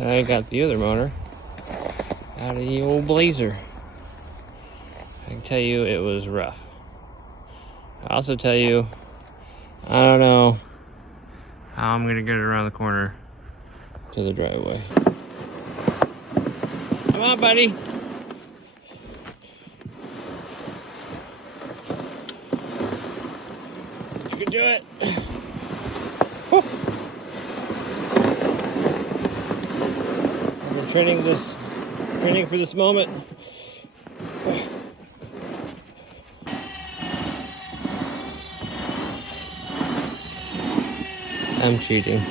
I got the other motor out of the old Blazer. I can tell you it was rough. I also tell you, I don't know how I'm gonna get it around the corner to the driveway. Come on, buddy. You can do it. Woo. I've been training for this moment. I'm cheating.